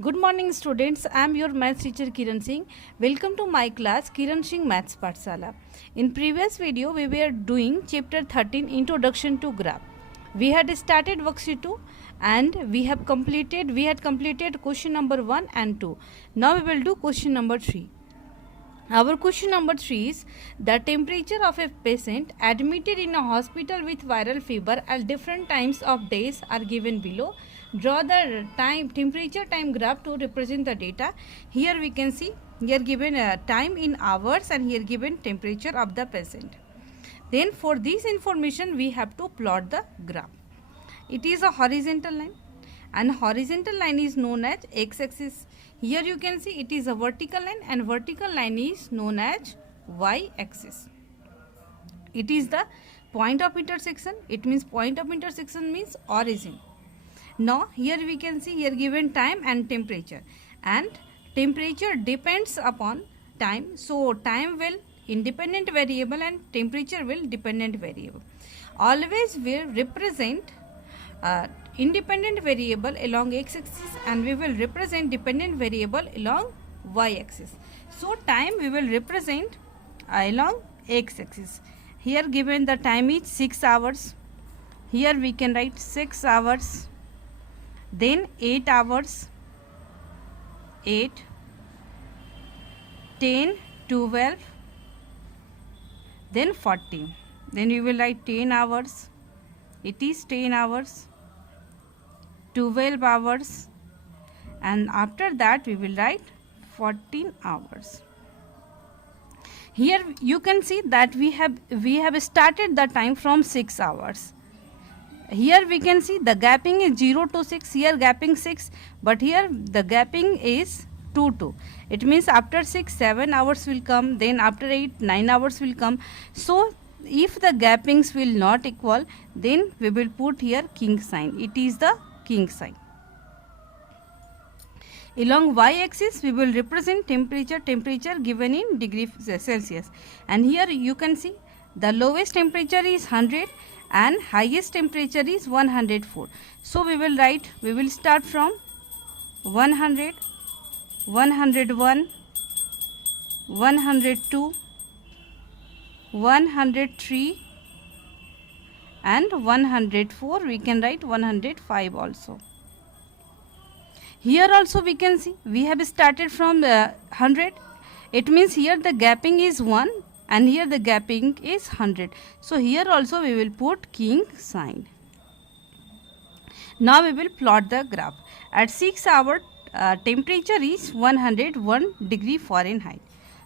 Good morning students, I am your maths teacher Kiran Singh. Welcome to my class Kiran Singh Maths Pathshala. In previous video we were doing chapter 13 Introduction to Graph. We had started worksheet 2 and we had completed question number 1 and 2. Now we will do question number 3. Our question number 3 is the temperature of a patient admitted in a hospital with viral fever at different times of days are given below. Draw the temperature time graph to represent the data. Here we can see here given time in hours and here given temperature of the patient. Then for this information we have to plot the graph. It is a horizontal line and horizontal line is known as x-axis. Here you can see it is a vertical line and vertical line is known as y-axis. It is the point of intersection. It means point of intersection means origin. Now here we can see here given time and temperature, and temperature depends upon time, so time will independent variable and temperature will dependent variable. Always we represent independent variable along x-axis and we will represent dependent variable along y-axis. So time we will represent along x-axis. Here given the time is 6 hours. Here we can write 6 hours. Then 8 hours, 8, 10, 12, then 40. Then we will write 10 hours, it is 10 hours, 12 hours, and after that we will write 14 hours. Here you can see that we have started the time from 6 hours. Here we can see the gapping is 0 to 6, here gapping 6, but here the gapping is 2 to. It means after 6, 7 hours will come, then after 8, 9 hours will come. So if the gappings will not equal, then we will put here king sign. It is the king sign. Along y-axis we will represent temperature given in degree Celsius, and here you can see the lowest temperature is 100 and highest temperature is 104. So we will start from 100, 101, 102, 103 and 104. We can write 105 also. Here also we can see we have started from 100. It means here the gapping is 1 and here the gapping is 100. So here also we will put king sign. Now we will plot the graph. At 6 hour temperature is 101 degree Fahrenheit.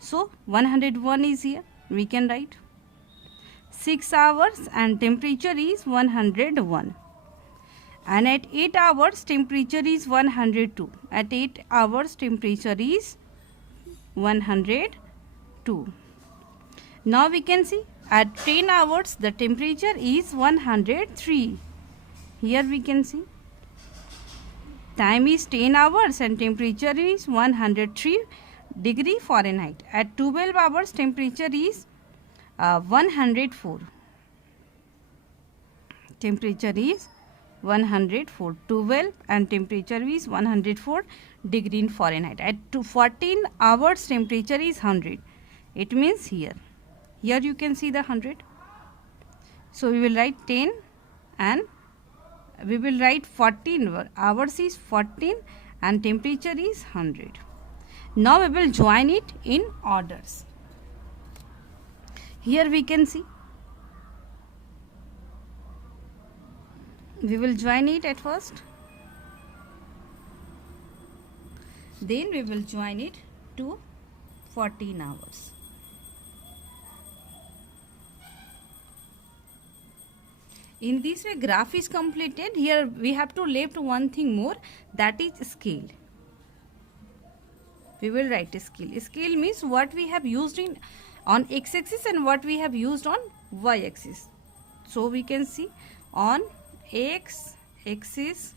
So 101 is here. We can write 6 hours and temperature is 101. And at 8 hours temperature is 102. At 8 hours temperature is 102. Now we can see at 10 hours the temperature is 103. Here we can see time is 10 hours and temperature is 103 degree Fahrenheit. At 12 hours temperature is 104. Temperature is 104. 12 and temperature is 104 degree in Fahrenheit. At 14 hours temperature is 100. It means here you can see the 100. So we will write 10 and we will write 14. Hours is 14 and temperature is 100. Now we will join it in orders. Here we can see we will join it at first. Then we will join it to 14 hours. In this way graph is completed. Here we have to left one thing more, that is scale. We will write scale. Scale means what we have used on x-axis and what we have used on y-axis. So we can see on x-axis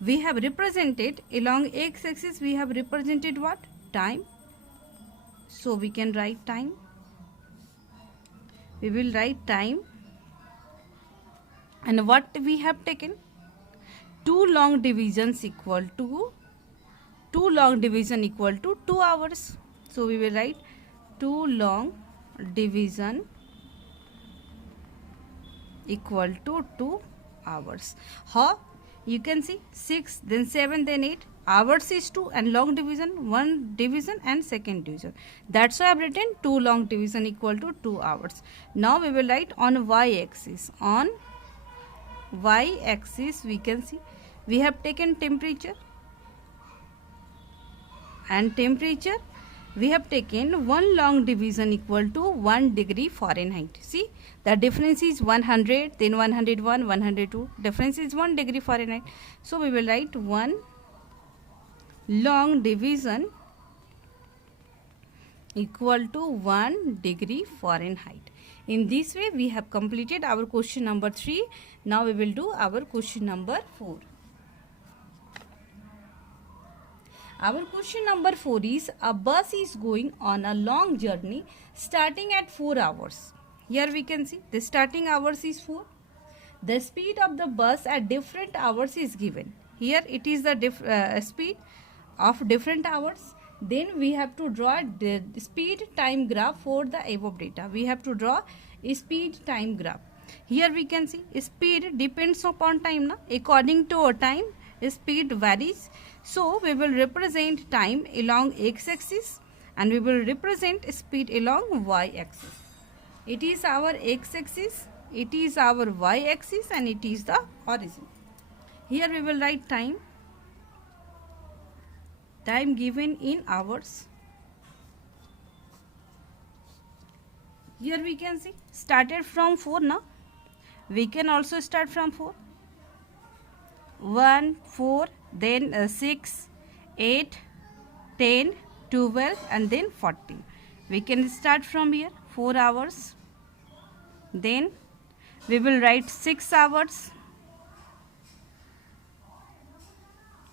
we have represented, along x-axis we have represented what? Time. So we can write time. We will write time. And what we have taken? 2 long divisions equal to 2 long division equal to 2 hours. So we will write 2 long division equal to 2 hours. How? You can see 6, then 7, then 8. Hours is 2 and long division 1 division and second division. That's why I have written 2 long division equal to 2 hours. Now we will write on y-axis. On y-axis we can see we have taken temperature, and temperature we have taken 1 long division equal to 1 degree Fahrenheit. See, the difference is 100, then 101, 102. Difference is 1 degree Fahrenheit. So we will write 1 long division equal to 1 degree Fahrenheit. In this way we have completed our question number 3. Now we will do our question number 4. Our question number 4 is, a bus is going on a long journey starting at 4 hours. Here we can see the starting hours is 4. The speed of the bus at different hours is given. Here it is the speed of different hours. Then we have to draw the speed time graph for the above data. We have to draw a speed time graph. Here we can see speed depends upon time. Na? According to our time, speed varies. So we will represent time along x-axis and we will represent speed along y-axis. It is our x-axis, it is our y-axis, and it is the origin. Here we will write time given in hours. Here we can see started from 4 now. We can also start from 4. 1, 4, then 6, 8, 10, 12 and then 14. We can start from here 4 hours. Then we will write 6 hours.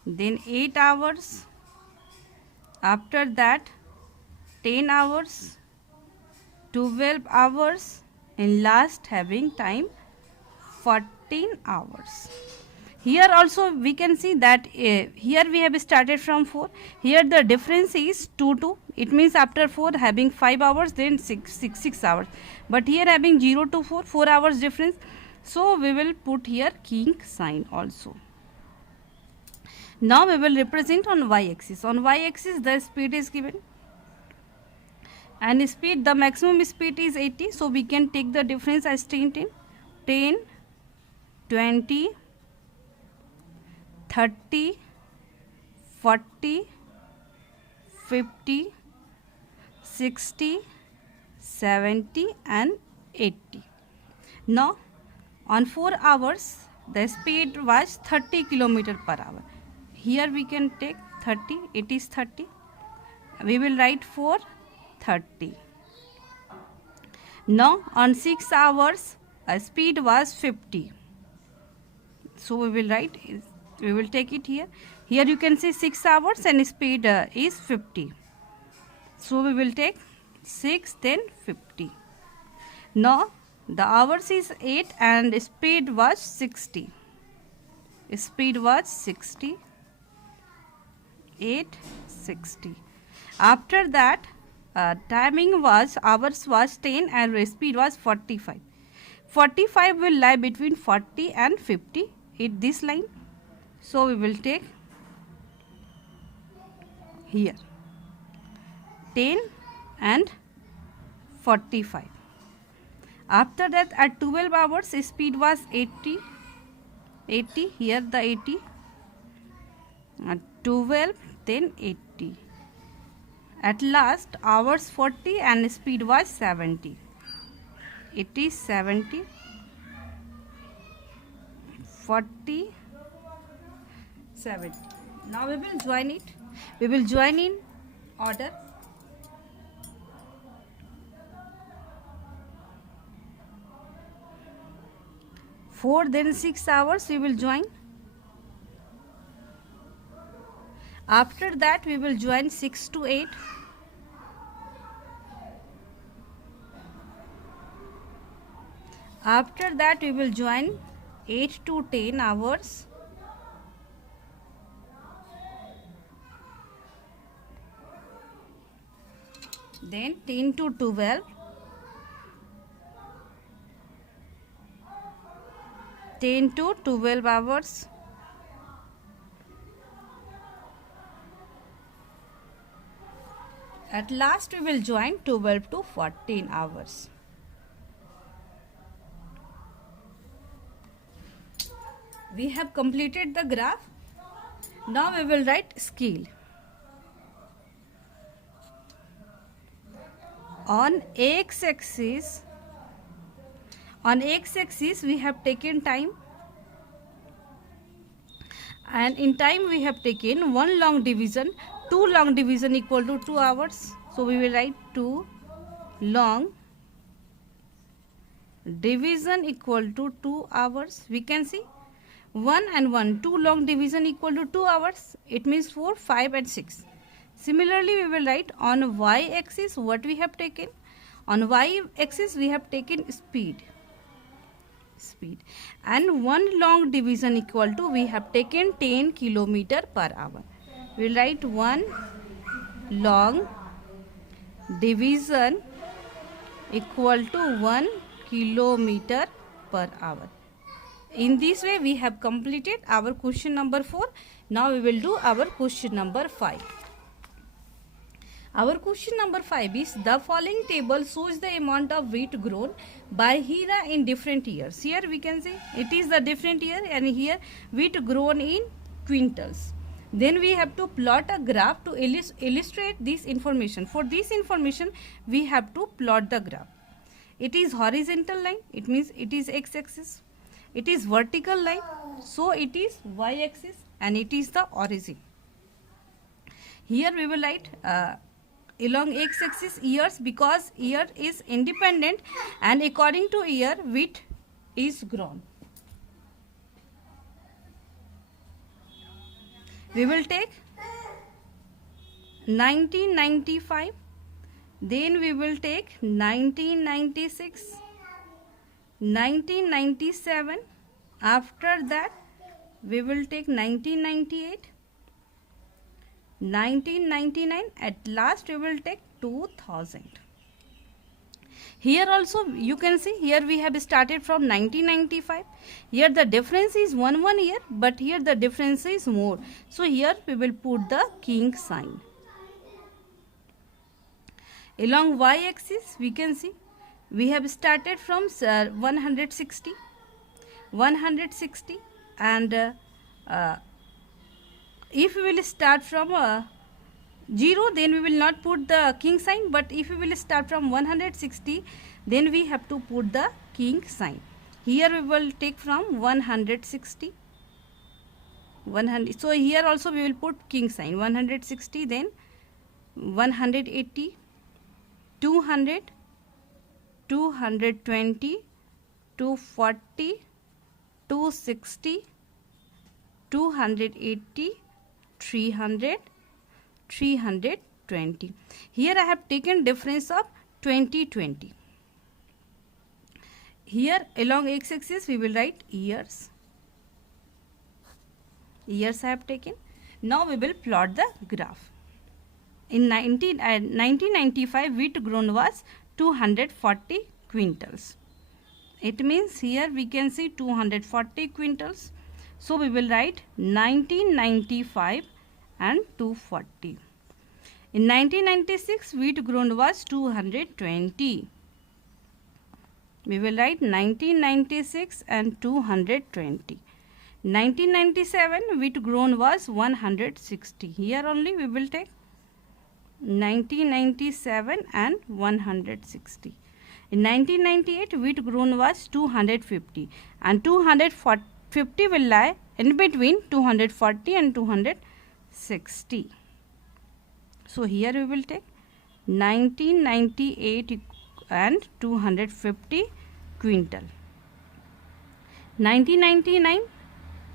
Then 8 hours. After that 10 hours, 12 hours, and last having time 14 hours. Here also we can see that here we have started from 4. Here the difference is 2, 2. It means after 4 having 5 hours, then 6 hours. But here having 0 to 4, 4 hours difference. So we will put here king sign also. Now we will represent on y-axis. On y-axis the speed is given. And speed, the maximum speed is 80. So we can take the difference as 10, 10. 10, 20, 30, 40, 50, 60, 70 and 80. Now on 4 hours the speed was 30 km per hour. Here we can take 30, it is 30. We will write for 30. Now on 6 hours speed was 50. So we will write, we will take it here. Here you can see 6 hours and speed is 50. So we will take 6 then 50. Now the hours is 8 and speed was 60. Speed was 60. 8, 60. After that timing was, hours was 10 and speed was 45. 45 will lie between 40 and 50 in this line. So we will take here 10 and 45. After that at 12 hours speed was 80. 80, here the 80. At 12 then 80. At last hours 40 and speed was 70. It is 70, 40, 70. Now we will join it. We will join in order. Four then 6 hours we will join. After that we will join 6 to 8. After that we will join 8 to 10 hours. then 10 to 12, 10 to 12 hours, at last we will join 12 to 14 hours. We have completed the graph. Now we will write scale. On x-axis we have taken time, and in time we have taken one long division. 2 long division equal to 2 hours. So we will write 2 long division equal to 2 hours. We can see 1 and 1, 2 long division equal to 2 hours. It means 4, 5 and 6. Similarly, we will write on y-axis what we have taken. On y-axis we have taken speed. And 1 long division equal to, we have taken 10 kilometer per hour. We will write 1 long division equal to 1 kilometer per hour. In this way we have completed our question number 4. Now we will do our question number 5. Our question number 5 is, the following table shows the amount of wheat grown by Hira in different years. Here we can see it is the different year, and here wheat grown in quintals. Then we have to plot a graph to illustrate this information. For this information we have to plot the graph. It is horizontal line, it means it is x-axis. It is vertical line, so it is y-axis, and it is the origin. Here we will write along x-axis years, because year is independent, and according to year wheat is grown. We will take 1995, then we will take 1996, 1997, after that we will take 1998, 1999, at last we will take 2000. Here also you can see, here we have started from 1995. Here the difference is one year, but here the difference is more. So here we will put the king sign. Along y-axis we can see we have started from 160, and if we will start from 0, then we will not put the king sign, but if we will start from 160, then we have to put the king sign. Here we will take from 160, 100. So here also we will put king sign, 160, then 180, 200, 220, 240, 260, 280, 300, 320. Here I have taken difference of 20. Here along x-axis we will write years. Years I have taken. Now we will plot the graph. In 1995 wheat grown was 240 quintals. It means here we can see 240 quintals. So we will write 1995 and 240. In 1996 wheat grown was 220. We will write 1996 and 220. 1997 wheat grown was 160. Here only we will take 1997 and 160. In 1998 wheat grown was 250, and 250 will lie in between 240 and 260. So here we will take 1998 and 250 quintal. 1999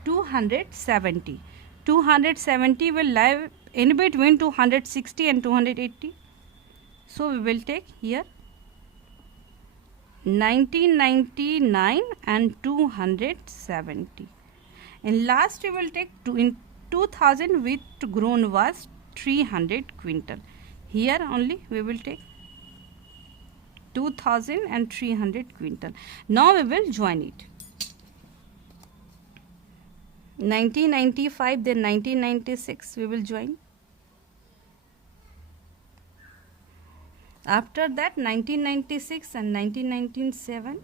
270. 270 will lie in between 260 and 280. So we will take here 1999 and 270. And last we will take in 2000 wheat grown was 300 quintal. Here only we will take 2300 quintal. Now we will join it. 1995, then 1996 we will join. After that 1996 and 1997.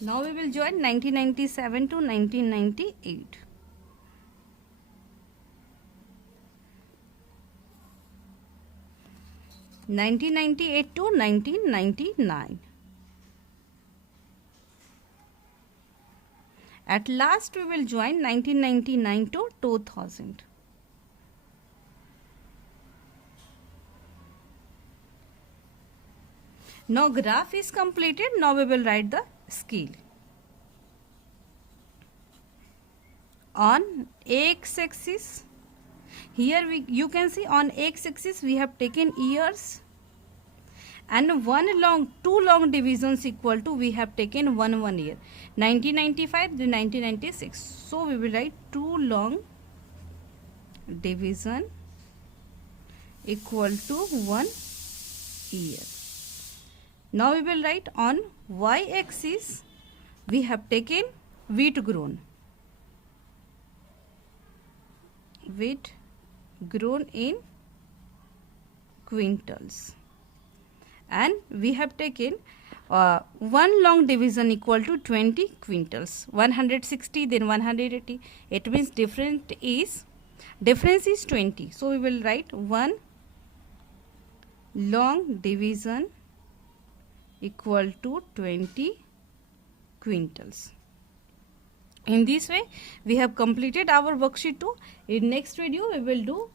Now we will join 1997 to 1998. (1998) to 1999. At last we will join 1999 to 2000. Now graph is completed. Now we will write the scale. On x-axis, here you can see on x-axis we have taken years, and two long divisions equal to we have taken one year, 1995 to 1996. So we will write 2 long division equal to 1 year. Now we will write on y-axis we have taken wheat grown in quintals, and we have taken one long division equal to 20 quintals, 160 then 180. It means difference is 20. So we will write one long division equal to 20 quintals. In this way we have completed our worksheet 2. In next video we will do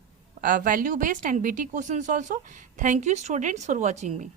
value based and BT questions also. Thank you students for watching me.